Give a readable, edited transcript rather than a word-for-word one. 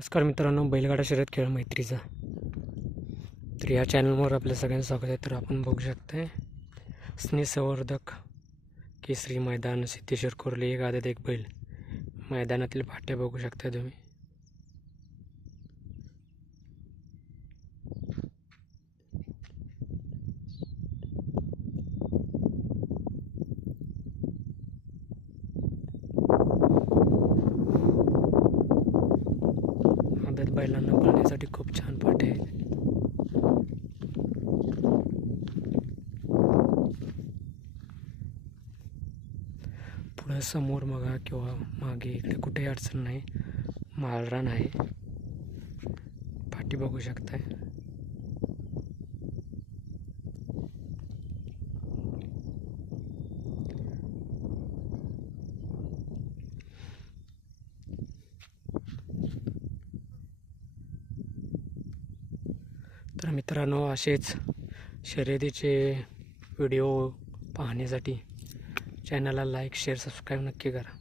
नमस्कार मित्रांनो, बैलगाडा शर्यत खेळ मैत्रीचा. तर या चॅनलवर आपल्या सगळ्यांचं स्वागत आहे. तर आपण बघू शकताय स्नेहसंवर्धक केसरी मैदान सिद्धेश्वर कोरली एक आदत एक बैल मैदानातील फाट्या बघू शकताय तुम्ही. आदत बैलांना पळण्यासाठी खूप छान फाटे आहेत. पुढं समोर बघा किंवा मागे इकडे कुठेही अडचण नाही, माळरान आहे. फाटी बघू शकताय. तर मित्रांनो, असेच शर्यतीचे व्हिडिओ पाहण्यासाठी चॅनलला लाईक शेअर सबस्क्राईब नक्की करा.